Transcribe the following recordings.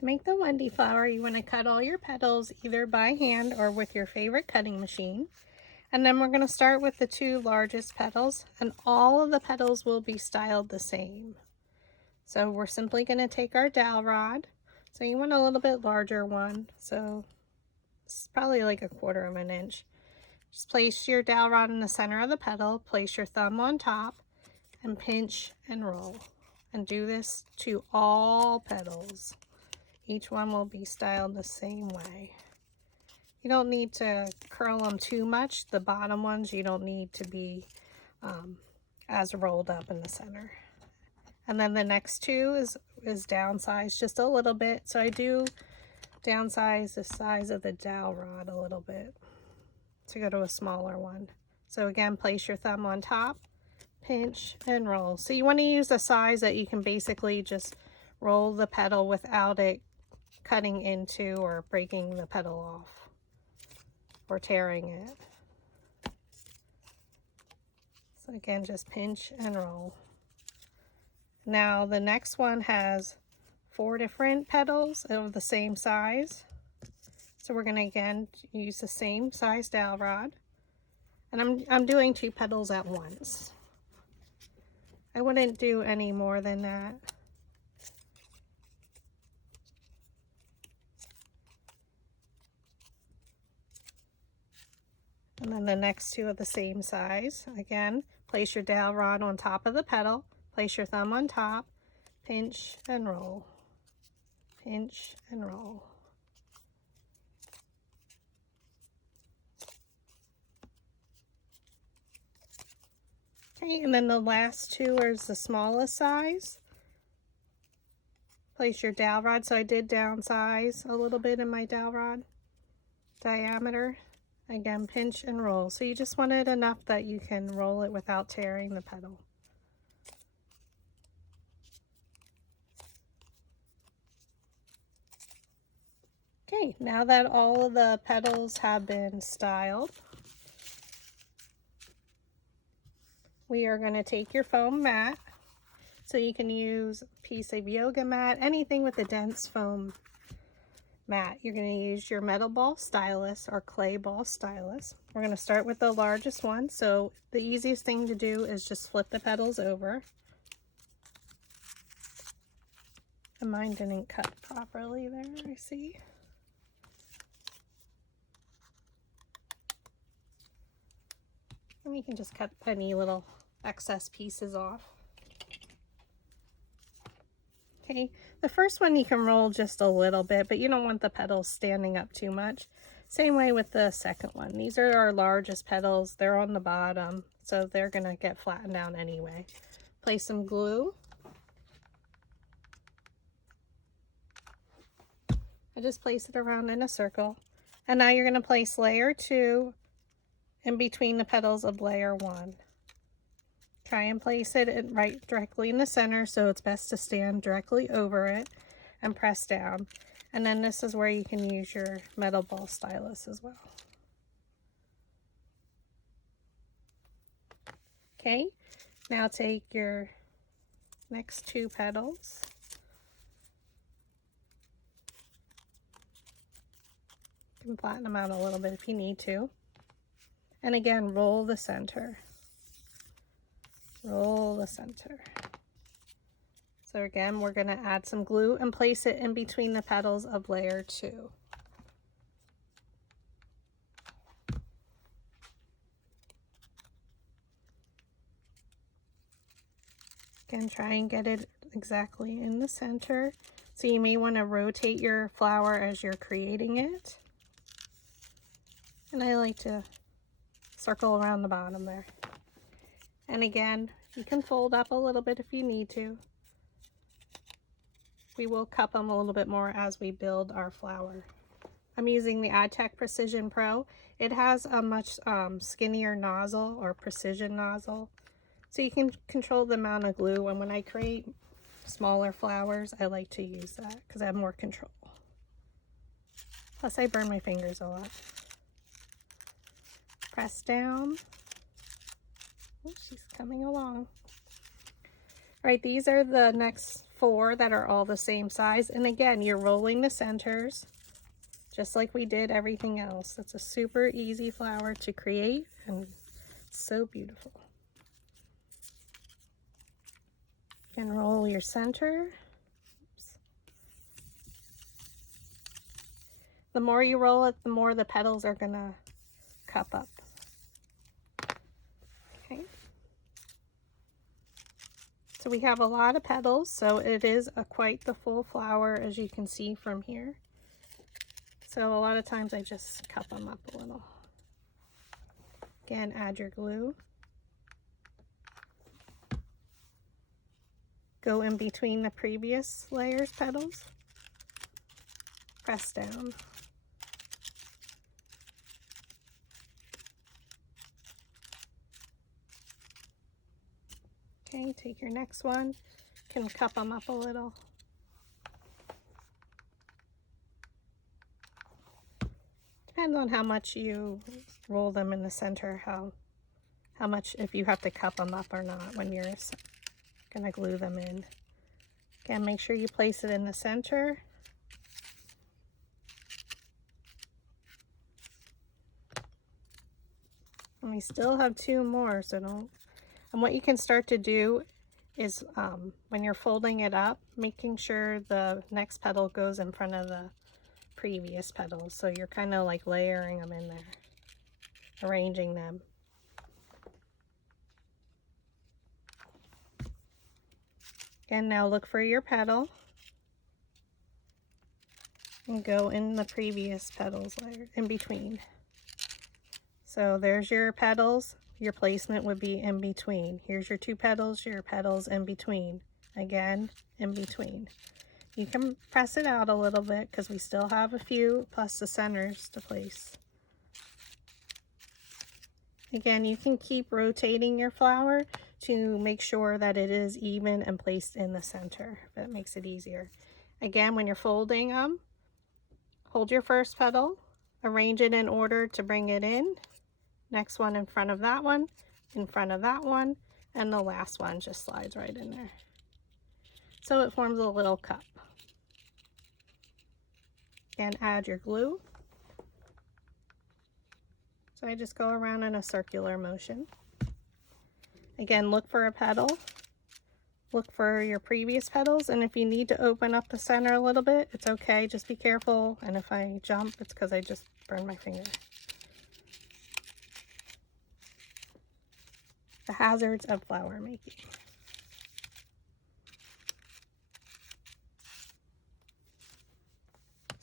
To make the Wendy flower, you want to cut all your petals either by hand or with your favorite cutting machine. And then we're going to start with the two largest petals, and all of the petals will be styled the same. So we're simply going to take our dowel rod. So you want a little bit larger one, so it's probably like 1/4 of an inch. Just place your dowel rod in the center of the petal, place your thumb on top, and pinch and roll. And do this to all petals. Each one will be styled the same way. You don't need to curl them too much. The bottom ones you don't need to be as rolled up in the center. And then the next two is downsized just a little bit. So I do downsize the size of the dowel rod a little bit to go to a smaller one. So again, place your thumb on top, pinch and roll. So you want to use a size that you can basically just roll the petal without it cutting into or breaking the petal off or tearing it. So again, just pinch and roll. Now the next one has 4 different petals of the same size. So we're going to again use the same size dowel rod. And I'm doing 2 petals at once. I wouldn't do any more than that. And then the next 2 of the same size. Again, place your dowel rod on top of the petal, place your thumb on top, pinch and roll, pinch and roll. Okay, and then the last 2 is the smallest size. Place your dowel rod. So I did downsize a little bit in my dowel rod diameter. Again, pinch and roll. So you just want it enough that you can roll it without tearing the petal. Okay, now that all of the petals have been styled, we are going to take your foam mat. So you can use a piece of yoga mat, anything with a dense foam mat. You're going to use your metal ball stylus or clay ball stylus. We're going to start with the largest one. So the easiest thing to do is just flip the petals over. And mine didn't cut properly there, I see. And you can just cut any little excess pieces off. Okay, the first one you can roll just a little bit, but you don't want the petals standing up too much. Same way with the second one. These are our largest petals. They're on the bottom, so they're going to get flattened down anyway. Place some glue. I just place it around in a circle. And now you're going to place layer 2 in between the petals of layer 1. Try and place it right directly in the center, so it's best to stand directly over it and press down. And then this is where you can use your metal ball stylus as well. Okay, now take your next 2 petals. You can flatten them out a little bit if you need to. And again, roll the center. Roll the center. So again, we're going to add some glue and place it in between the petals of layer 2. Again, try and get it exactly in the center. So you may want to rotate your flower as you're creating it. And I like to circle around the bottom there. And again, you can fold up a little bit if you need to. We will cup them a little bit more as we build our flower. I'm using the iTech Precision Pro. It has a much skinnier nozzle or precision nozzle. So you can control the amount of glue. And when I create smaller flowers, I like to use that because I have more control. Plus I burn my fingers a lot. Press down. Oh, she's coming along. Right, these are the next 4 that are all the same size. And again, you're rolling the centers just like we did everything else. It's a super easy flower to create and so beautiful. And roll your center. Oops. The more you roll it, the more the petals are gonna cup up. Okay. So we have a lot of petals, so it is quite the full flower, as you can see from here. So a lot of times I just cup them up a little. Again, add your glue. Go in between the previous layers petals. Press down. Okay, take your next one. Can cup them up a little. Depends on how much you roll them in the center, how much, if you have to cup them up or not when you're gonna glue them in. Again, make sure you place it in the center. And we still have 2 more, so don't. And what you can start to do is when you're folding it up, making sure the next petal goes in front of the previous petals. So you're kind of like layering them in there, arranging them. And now look for your petal and go in the previous petals layer in between. So there's your petals. Your placement would be in between. Here's your 2 petals, your petals in between. Again, in between. You can press it out a little bit because we still have a few, plus the centers to place. Again, you can keep rotating your flower to make sure that it is even and placed in the center. That makes it easier. Again, when you're folding them, hold your first petal, arrange it in order to bring it in. Next one in front of that one, in front of that one, and the last one just slides right in there. So it forms a little cup. And add your glue. So I just go around in a circular motion. Again, look for a petal. Look for your previous petals, and if you need to open up the center a little bit, it's okay. Just be careful, and if I jump, it's because I just burned my finger. The hazards of flower making.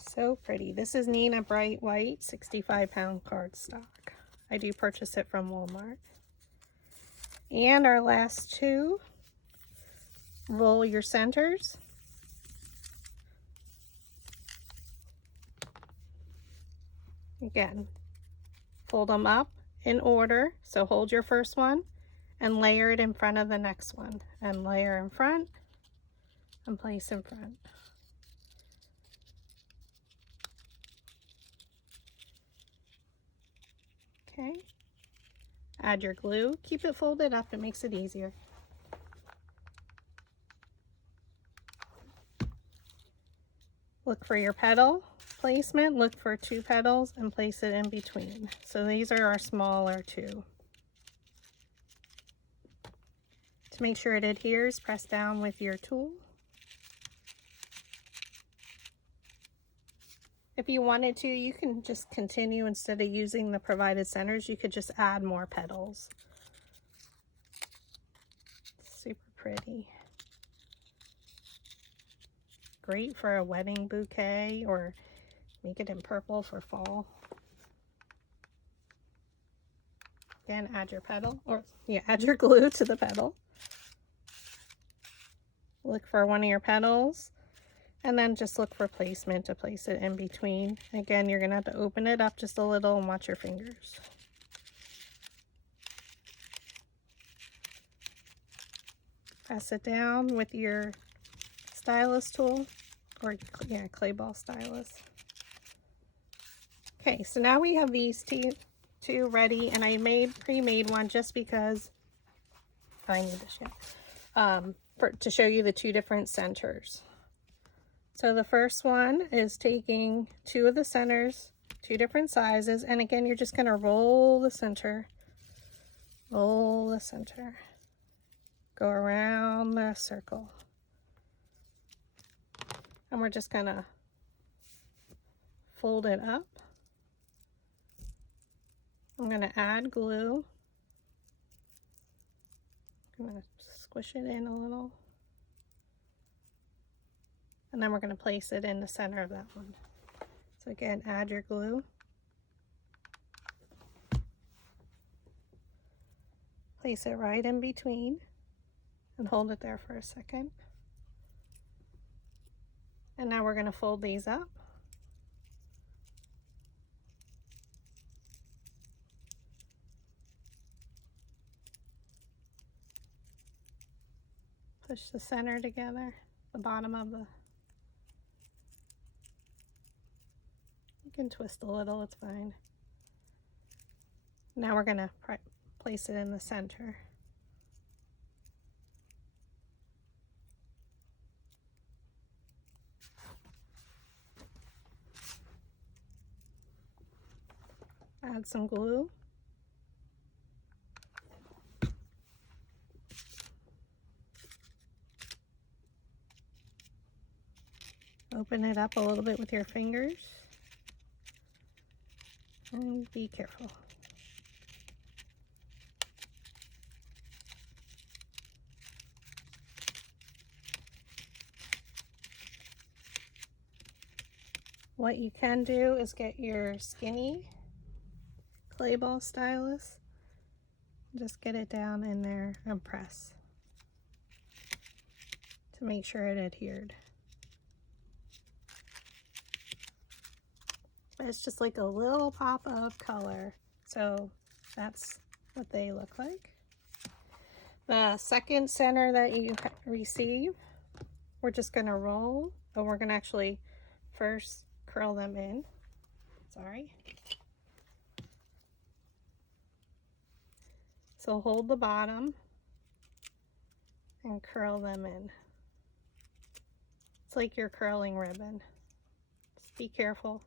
So pretty. This is Nina Bright White 65-pound cardstock. I do purchase it from Walmart. And our last 2, roll your centers. Again, fold them up in order. So hold your first one and layer it in front of the next one, and layer in front and place in front. Okay, add your glue. Keep it folded up, it makes it easier. Look for your petal placement, look for 2 petals and place it in between. So these are our smaller 2. To make sure it adheres, press down with your tool. If you wanted to, you can just continue. Instead of using the provided centers, you could just add more petals. Super pretty. Great for a wedding bouquet, or make it in purple for fall. Then add your petal, or add your glue to the petal. Look for one of your petals. And then just look for placement to place it in between. Again, you're going to have to open it up just a little and watch your fingers. Press it down with your stylus tool, or clay ball stylus. Okay, so now we have these two ready, and I pre-made one just because I need this yet. to show you the two different centers. So the first one is taking two of the centers, two different sizes, and again, you're just going to roll the center, go around the circle. And we're just going to fold it up. I'm going to add glue. I'm going to squish it in a little. And then we're going to place it in the center of that one. So again, add your glue. Place it right in between and hold it there for a second. And now we're going to fold these up. Push the center together, the bottom of the, you can twist a little, it's fine. Now we're going to place it in the center. Add some glue. Open it up a little bit with your fingers. And be careful. What you can do is get your skinny clay ball stylus. Just get it down in there and press to make sure it adhered. It's just like a little pop of color. So that's what they look like. The second center that you receive, we're just going to roll, but we're going to actually first curl them in. Sorry. So hold the bottom and curl them in. It's like you're curling ribbon. Just be careful.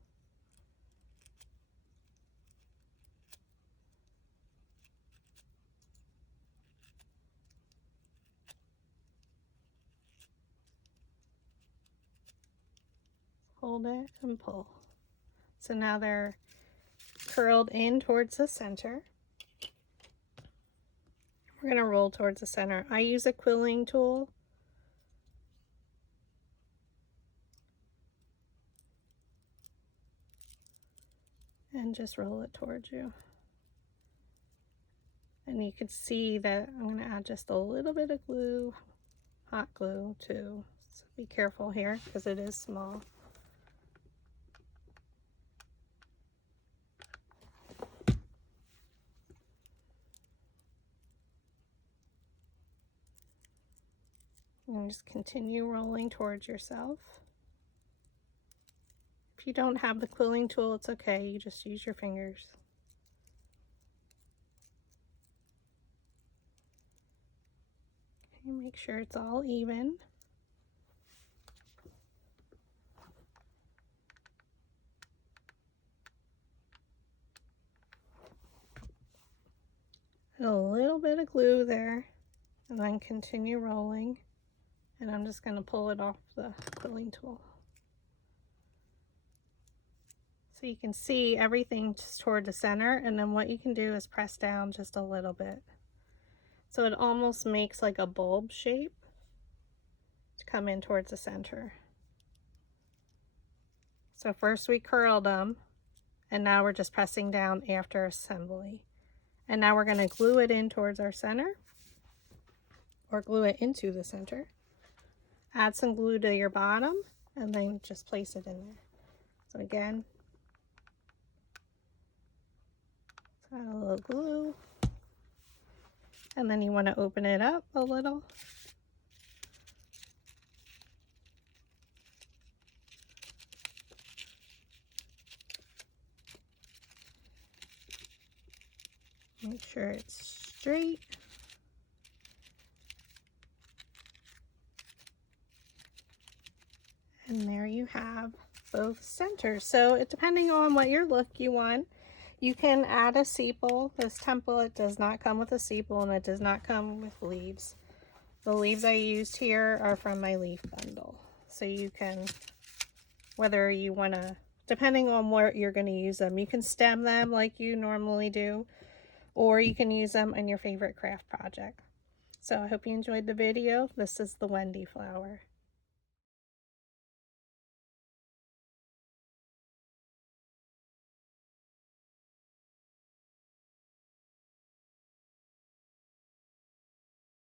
Hold it and pull. So now they're curled in towards the center. We're going to roll towards the center. I use a quilling tool. And just roll it towards you. And you can see that I'm going to add just a little bit of glue, hot glue too. So be careful here because it is small. And just continue rolling towards yourself. If you don't have the quilling tool, it's okay. You just use your fingers. Okay, make sure it's all even. And a little bit of glue there, and then continue rolling. And I'm just going to pull it off the quilling tool. So you can see everything just toward the center, and then what you can do is press down just a little bit. So it almost makes like a bulb shape to come in towards the center. So first we curled them, and now we're just pressing down after assembly. And now we're going to glue it in towards our center, or glue it into the center. Add some glue to your bottom, and then just place it in there. So again, add a little glue, and then you want to open it up a little. Make sure it's straight. And there you have both centers. So depending on what your look you want, you can add a sepal. This template does not come with a sepal, and it does not come with leaves. The leaves I used here are from my leaf bundle. So you can, whether you want to, depending on where you're going to use them, you can stem them like you normally do, or you can use them in your favorite craft project. So I hope you enjoyed the video. This is the Wendy flower.